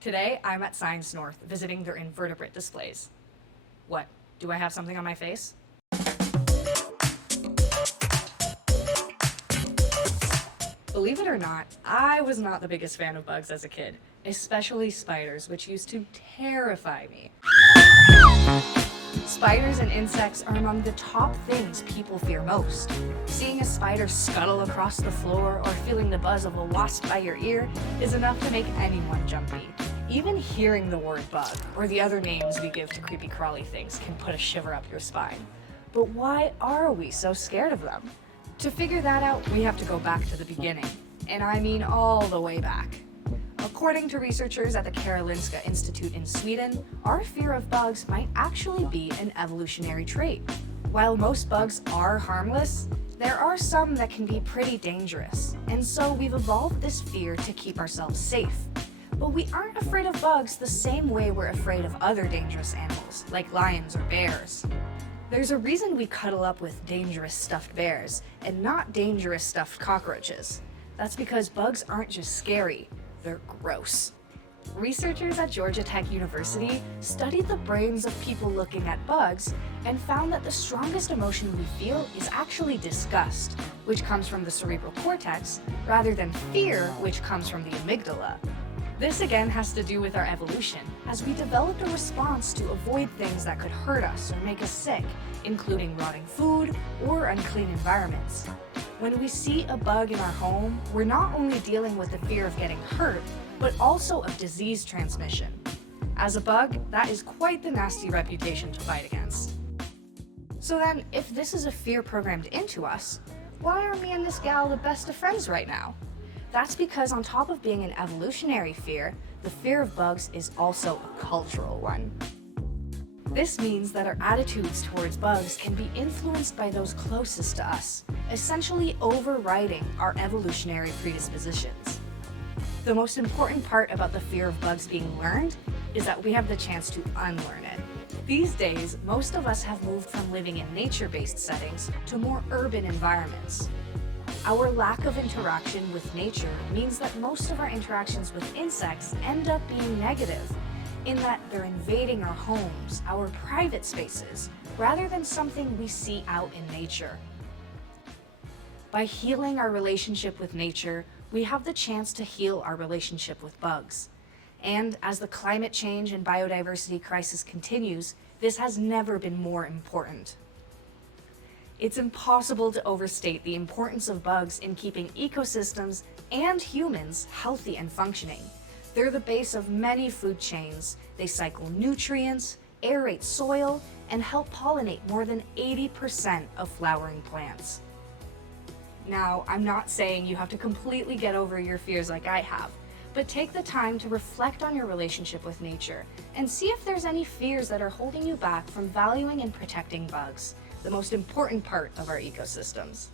Today, I'm at Science North visiting their invertebrate displays. What, do I have something on my face? Believe it or not, I was not the biggest fan of bugs as a kid, especially spiders, which used to terrify me. Spiders and insects are among the top things people fear most. Seeing a spider scuttle across the floor or feeling the buzz of a wasp by your ear is enough to make anyone jumpy. Even hearing the word bug, or the other names we give to creepy crawly things, can put a shiver up your spine. But why are we so scared of them? To figure that out, we have to go back to the beginning, and I mean all the way back. According to researchers at the Karolinska Institute in Sweden, our fear of bugs might actually be an evolutionary trait. While most bugs are harmless, there are some that can be pretty dangerous, and so we've evolved this fear to keep ourselves safe. But we aren't afraid of bugs the same way we're afraid of other dangerous animals, like lions or bears. There's a reason we cuddle up with dangerous stuffed bears and not dangerous stuffed cockroaches. That's because bugs aren't just scary, they're gross. Researchers at Georgia Tech University studied the brains of people looking at bugs and found that the strongest emotion we feel is actually disgust, which comes from the cerebral cortex, rather than fear, which comes from the amygdala. This again has to do with our evolution, as we developed a response to avoid things that could hurt us or make us sick, including rotting food or unclean environments. When we see a bug in our home, we're not only dealing with the fear of getting hurt, but also of disease transmission. As a bug, that is quite the nasty reputation to fight against. So then, if this is a fear programmed into us, why are me and this gal the best of friends right now? That's because on top of being an evolutionary fear, the fear of bugs is also a cultural one. This means that our attitudes towards bugs can be influenced by those closest to us, essentially overriding our evolutionary predispositions. The most important part about the fear of bugs being learned is that we have the chance to unlearn it. These days, most of us have moved from living in nature-based settings to more urban environments. Our lack of interaction with nature means that most of our interactions with insects end up being negative, in that they're invading our homes, our private spaces, rather than something we see out in nature. By healing our relationship with nature, we have the chance to heal our relationship with bugs. And as the climate change and biodiversity crisis continues, this has never been more important. It's impossible to overstate the importance of bugs in keeping ecosystems and humans healthy and functioning. They're the base of many food chains. They cycle nutrients, aerate soil, and help pollinate more than 80% of flowering plants. Now, I'm not saying you have to completely get over your fears like I have, but take the time to reflect on your relationship with nature and see if there's any fears that are holding you back from valuing and protecting bugs, the most important part of our ecosystems.